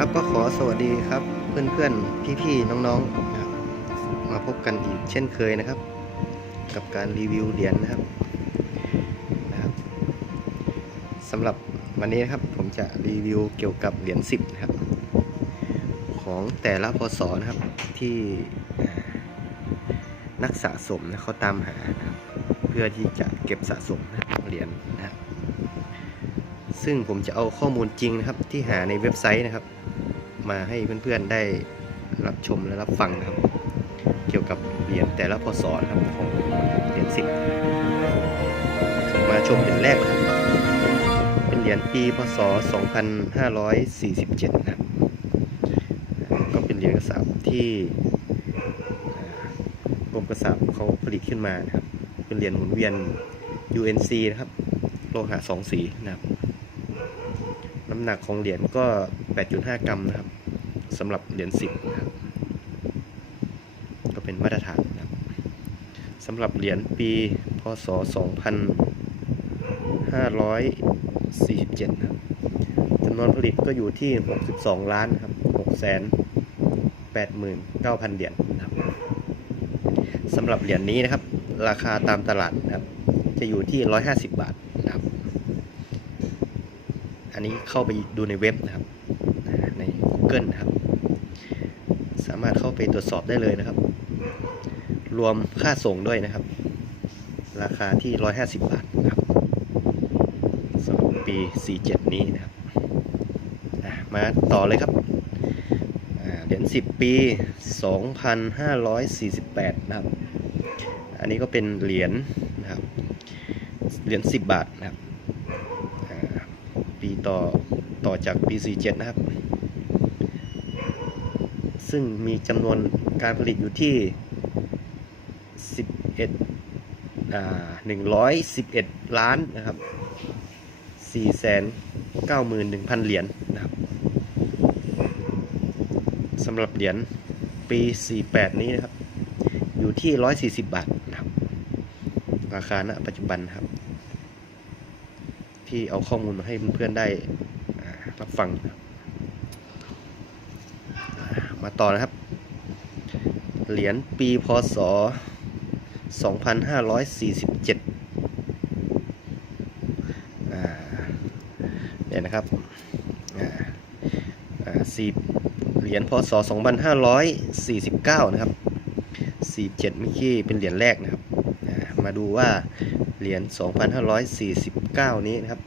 ครับก็ขอสวัสดีครับเพื่อนๆ พี่ๆ น้องๆนะครับมาพบกันอีกเช่นเคยนะครับ กับการรีวิวเหรียญนะครับนะครับสำหรับวันนี้นะครับผมจะรีวิวเกี่ยวกับเหรียญ10นะครับ ของแต่ละพศนะครับที่นักสะสมนะเขาตามหานะครับเพื่อที่จะเก็บสะสมนะเหรียญนะครับซึ่งผมจะเอาข้อมูลจริงนะครับที่หาในเว็บไซต์นะครับ มาให้เพื่อนๆได้รับชมและรับฟังครับ เกี่ยวกับเหรียญแต่ละพศครับของเหรียญสิบมาชมเหรียญแรกครับเป็นเหรียญปีพศ 2547นะครับ ก็เป็นเหรียญกระสาบที่กรมกระสาบเขาผลิตขึ้นมานะครับ เป็นเหรียญหมุนเวียน UNC นะครับโลหะสองสีนะครับ น้ำหนักของเหรียญก็ 8.5 กรัมนะครับ สำหรับเหรียญ10นะครับก็เป็นมาตรฐานนะครับสำหรับเหรียญปีพศ 2547นะครับจำนวนผลิตก็อยู่ที่ 62 ล้านครับ6แสน89,000 เหรียญนะครับสำหรับเหรียญนี้นะครับ ราคาตามตลาดนะครับ จะอยู่ที่ 150 บาทนะครับ อันนี้เข้าไปดูในเว็บนะครับ ใน Google นะครับ สามารถเข้าไปตรวจสอบได้เลยนะครับ รวมค่าส่งด้วยนะครับ ราคาที่ 150 บาทนะครับสำหรับปี 47 นี้นะครับมาต่อเลยครับเหรียญ10 ปี 2548 นะครับ อันนี้ก็เป็นเหรียญนะครับ เหรียญ10 บาทนะครับ ปีต่อต่อจากปี 47 นะครับ ซึ่งมีจำนวนการผลิตอยู่ที่ 11อ่า111 ล้านนะครับ 491,000 เหรียญนะครับสำหรับเหรียญปี 48 นี้นะครับ อยู่ที่ 140 บาทนะครับ ราคาณปัจจุบันครับ ที่เอาข้อมูลมาให้เพื่อนๆได้รับฟังครับ มาต่อนะครับ เหรียญปีพศ 2547อ่าเนี่ยนะครับสี่เหรียญพศ 2549 นะครับ 47เมื่อกี้เป็นเหรียญแรกนะครับ มาดูว่าเหรียญ 2549 นี้นะครับ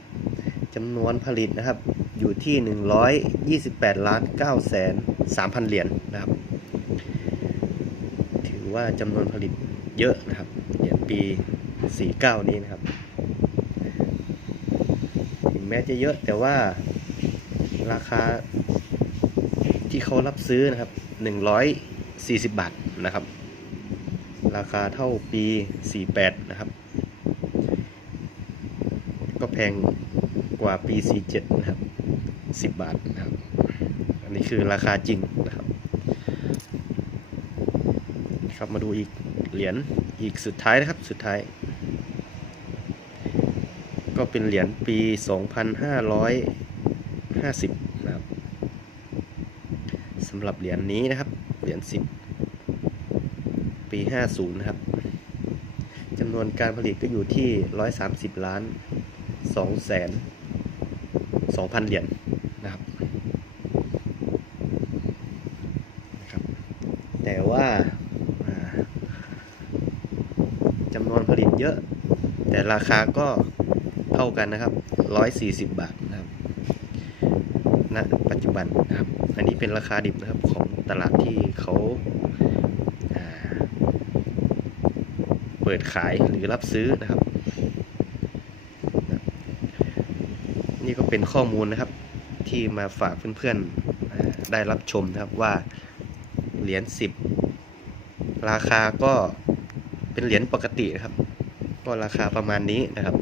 จำนวนผลิตนะครับ อยู่ที่ 128ล้าน9แสน3,000 เหรียญนะครับ ถือว่าจำนวนผลิตเยอะนะครับเหรียญปี 49 นี้นะครับ ถึงแม้จะเยอะแต่ว่าราคาที่เขารับซื้อนะครับ 140 บาทนะครับ ราคาเท่าปี 48 นะครับ ก็แพง กว่าปี 47 นะครับ 10 บาทนะครับ อันนี้คือราคาจริงนะครับ ครับมาดูอีกเหรียญอีกสุดท้ายนะครับสุดท้าย ก็เป็นเหรียญปี 2550 นะครับสำหรับเหรียญนี้นะครับ เหรียญ10 ปี 50 นะครับจำนวนการผลิตก็อยู่ที่ 130 ล้าน2แสน 2,000 เหรียญนะครับนะครับ แต่ว่าจำนวนผลิตเยอะ แต่ราคาก็เท่ากันนะครับ 140 บาทนะครับณปัจจุบันนะครับ อันนี้เป็นราคาดิบนะครับของตลาดที่เขาเปิดขายหรือรับซื้อนะครับ นี่ก็เป็นข้อมูลนะครับที่มาฝากเพื่อนๆอ่าได้รับชมนะครับว่าเหรียญ10ราคาก็เป็นเหรียญปกตินะครับ ก็ราคาประมาณนี้นะครับ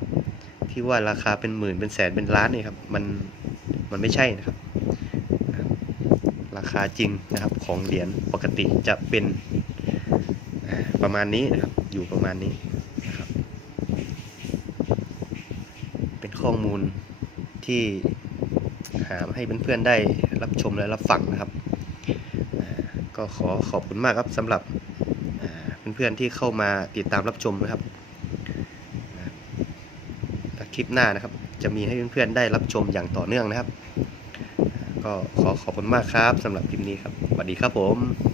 ที่ว่าราคาเป็นหมื่นเป็นแสนเป็นล้านนี่ครับมันมันไม่ใช่นะครับ ราคาจริงนะครับของเหรียญปกติจะเป็นประมาณนี้นะครับอยู่ประมาณนี้นะครับ เป็นข้อมูล ที่หาให้เพื่อนๆได้รับชมและรับฟังนะครับ ก็ขอขอบคุณมากครับสำหรับเพื่อนๆที่เข้ามาติดตามรับชมนะครับคลิปหน้านะครับ จะมีให้เพื่อนๆได้รับชมอย่างต่อเนื่องนะครับ ก็ขอขอบคุณมากครับสำหรับคลิปนี้ครับสวัสดีครับผม